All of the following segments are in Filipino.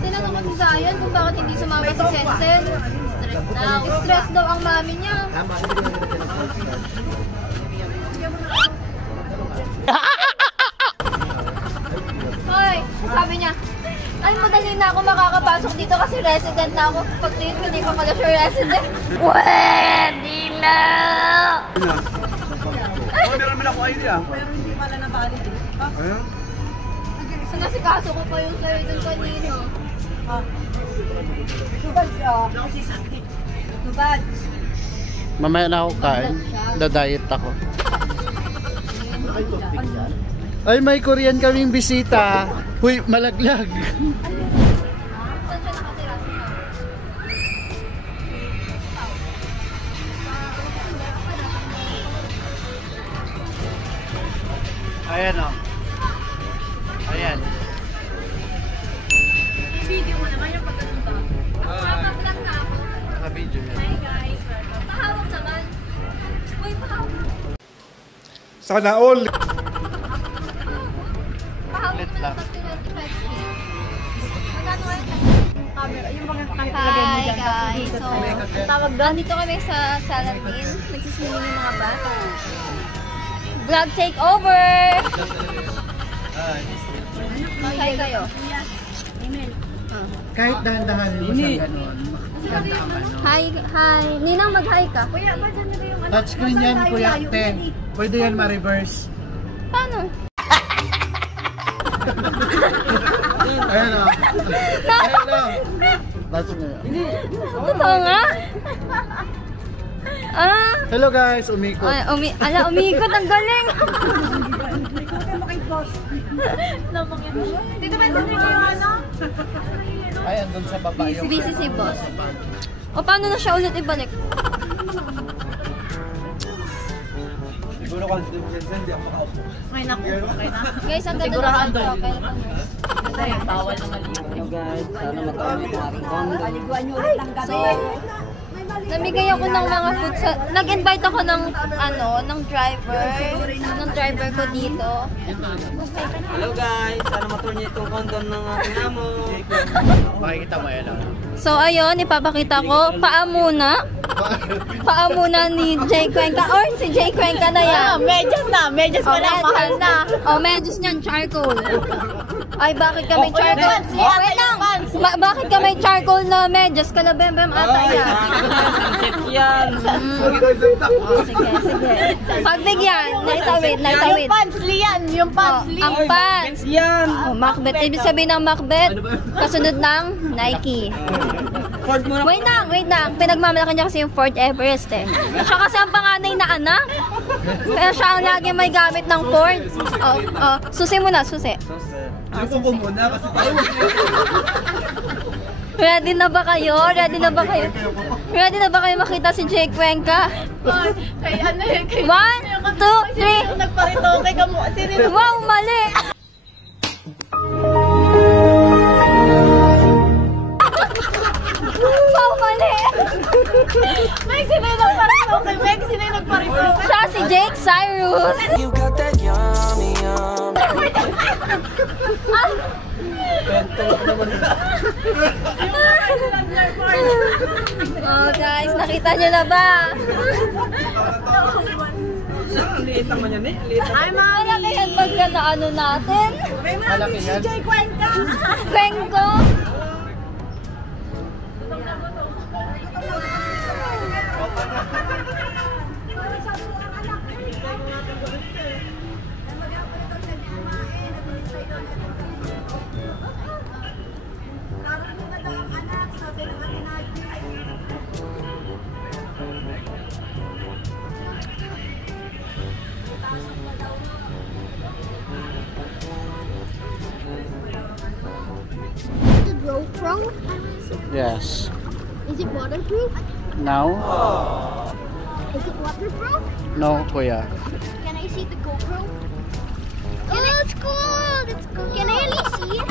Tinanong ko si Zion kung bakit hindi sumama si Sensen. Stress daw ang mami niya. Hoy, sabi niya, ay madali na ako makakapasok dito kasi resident na ako. Pag hindi pa pala siya resident. Pwede na! Meron naman ako idea. Pero hindi pala na-valid eh. Ayun. Sinasikaso ko pa yung sa'yo dun kanino. Tubad siya. Tubad. Mamaya na ako kain. Da-diet ako. Ay, may Korean kaming bisita. Huy, malaglag. Saan siya nakatira? Ayan o. Ayan. Video mo naman yung pagkasunta. Nakapag-vlog na ako. Naka-video yan. Hi guys. Pahawak naman. Uy, pahawak. Sana all. Pahawak Let naman lang. ng 25K. Magkano kayo? Camera. Yung mga Hi guys. So, tawag doon. Dito kami sa Salatin. Nagsiswimming yung mga bata. Vlog takeover! Hi kayo. Kahit dahan-dahan mo siya gano'n. Hi, hi. Ninang mag-hi ka. Kuya, ba dyan nila yung Touchscreen yan, Kuya. Ten. Pwede yan ma-reverse. Paano? Ayan o. Ayan o. Touch mo yan. Totoo nga? Ah! Hello guys, umikot. Ay, umiikot. Ang galing! ikutin mo kay boss. Dito ba sa yung ano? Ay, andun sa baba yung... Busy si boss. O, paano na siya ulit ibalik? Siguro kung hindi ako makaupo. Ay, naku. Okay na. Guys, ang ganda na sa okay. Kasi bawal na maligo. Hello guys, sana makamit ang aking kondo. Paliguan nyo ulit ng gabi. Namigay ako ng mga food sa... Nag-invite ako ng, ng driver ko dito. Hello guys, sana matuloy niyo itong condom ng aking amo. Makikita mo yan o. So, ayun, ipapakita ko. Paa muna ni Jay Cuenca. Or si Jay Cuenca na yan. Medyas na. Medyas pa lang. Mahal na. Medyas niyan, charcoal. Ay, bakit ka may charcoal? Wait lang. Bakit ka may charcoal na medyas? Kalabembem ata yan. Sunset yan. Sige. Pagbigyan. Naitawid. Yung pansli yan. Yung pansli. Ang pants. Yan. Macbeth. Ibig sabihin ng Macbeth, kasunod ng Nike. Ford muna. Wait lang. Pinagmamalakan niya kasi yung Fort Everest eh. Siya kasi ang panganay na anak. Kaya siya ang lagi may gamit ng Ford. Susi mo na, susi. Ako ko muna kasi tayo. Ready na ba kayo? Ready na ba kayo makita si Jay Cuenca? Kay ano yun? 1, 2, 3. Nagparito kay kamo. Wow, mali! Wow, mali! Meg, sino yung nagparito kay Meg? Sino yung nagparito kay? Siya si Jake Cyrus. You got that yummy, yum. Oh guys, nakita nyo na ba? Liit naman yan eh. Ay, malaki yan pagka na ano natin. Malaki yan. Jay Cuenca. Cuenco. The GoPro? Yes. Is it waterproof? Now? Is it waterproof? No, Kuya. Can I see the GoPro? Oh, it's cool! It's cool! Can I at least see it?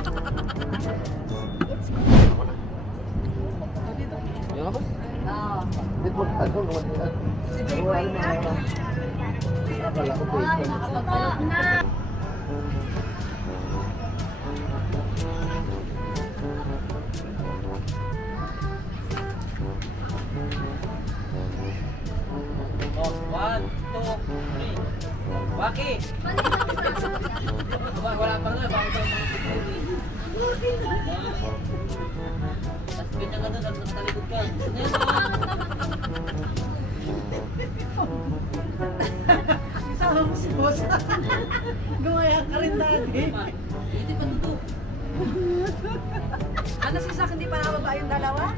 It's cool. Tapos ganyan ka doon, nagtalikod ka. Isama mo si boss. Gumaya ka rin dati. Hindi pa totoo. Ano si Sak, hindi pa nababa yung dalawa?